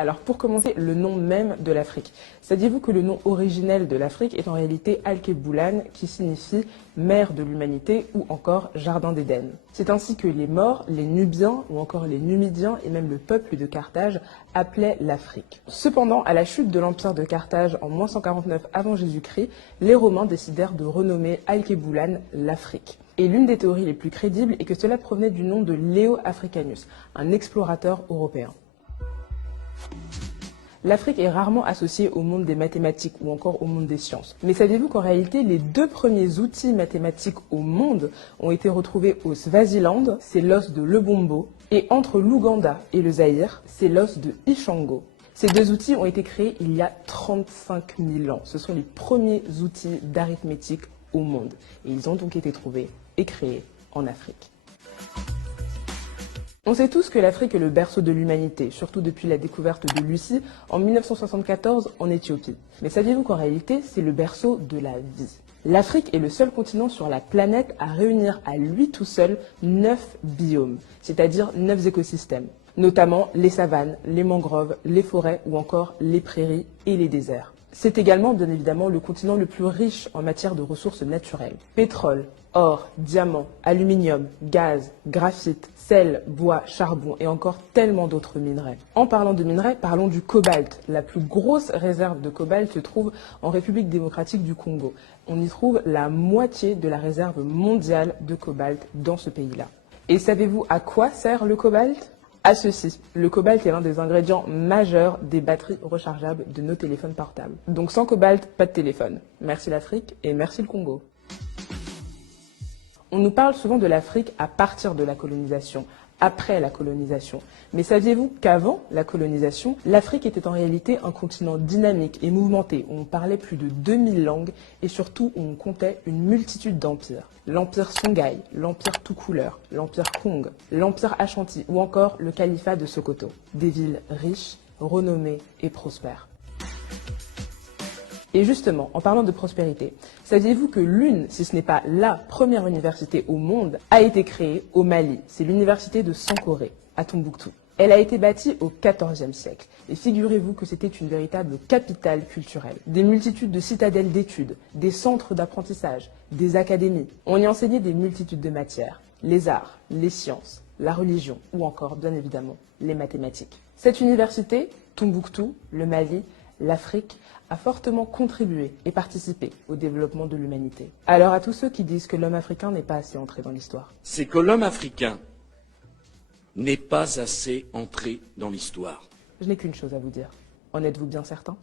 Alors pour commencer, le nom même de l'Afrique. Saviez-vous que le nom originel de l'Afrique est en réalité Alkebulan, qui signifie mère de l'humanité ou encore jardin d'Éden. C'est ainsi que les Maures, les Nubiens ou encore les Numidiens et même le peuple de Carthage appelaient l'Afrique. Cependant, à la chute de l'empire de Carthage en 149 avant Jésus-Christ, les Romains décidèrent de renommer Alkebulan l'Afrique. Et l'une des théories les plus crédibles est que cela provenait du nom de Leo Africanus, un explorateur européen. L'Afrique est rarement associée au monde des mathématiques ou encore au monde des sciences. Mais saviez-vous qu'en réalité, les deux premiers outils mathématiques au monde ont été retrouvés au Swaziland, c'est l'os de Lebombo, et entre l'Ouganda et le Zaïre, c'est l'os de Ishango. Ces deux outils ont été créés il y a 35 000 ans. Ce sont les premiers outils d'arithmétique au monde. Et ils ont donc été trouvés et créés en Afrique. On sait tous que l'Afrique est le berceau de l'humanité, surtout depuis la découverte de Lucie en 1974 en Éthiopie. Mais saviez-vous qu'en réalité, c'est le berceau de la vie? L'Afrique est le seul continent sur la planète à réunir à lui tout seul 9 biomes, c'est-à-dire 9 écosystèmes, notamment les savanes, les mangroves, les forêts ou encore les prairies et les déserts. C'est également, bien évidemment, le continent le plus riche en matière de ressources naturelles. Pétrole, or, diamant, aluminium, gaz, graphite, sel, bois, charbon et encore tellement d'autres minerais. En parlant de minerais, parlons du cobalt. La plus grosse réserve de cobalt se trouve en République démocratique du Congo. On y trouve la moitié de la réserve mondiale de cobalt dans ce pays-là. Et savez-vous à quoi sert le cobalt ? À ceci, le cobalt est l'un des ingrédients majeurs des batteries rechargeables de nos téléphones portables. Donc sans cobalt, pas de téléphone. Merci l'Afrique et merci le Congo. On nous parle souvent de l'Afrique à partir de la colonisation, après la colonisation. Mais saviez-vous qu'avant la colonisation, l'Afrique était en réalité un continent dynamique et mouvementé, où on parlait plus de 2000 langues et surtout où on comptait une multitude d'empires. L'empire Songhai, l'empire Toucouleur, l'empire Kong, l'empire Ashanti ou encore le califat de Sokoto. Des villes riches, renommées et prospères. Et justement, en parlant de prospérité, saviez-vous que l'une, si ce n'est pas la première université au monde, a été créée au Mali? C'est l'université de Sankoré, à Tombouctou. Elle a été bâtie au XIVe siècle. Et figurez-vous que c'était une véritable capitale culturelle. Des multitudes de citadelles d'études, des centres d'apprentissage, des académies. On y enseignait des multitudes de matières. Les arts, les sciences, la religion ou encore, bien évidemment, les mathématiques. Cette université, Tombouctou, le Mali, l'Afrique, a fortement contribué et participé au développement de l'humanité. Alors à tous ceux qui disent que l'homme africain n'est pas assez entré dans l'histoire. C'est que l'homme africain n'est pas assez entré dans l'histoire. Je n'ai qu'une chose à vous dire. En êtes-vous bien certain ?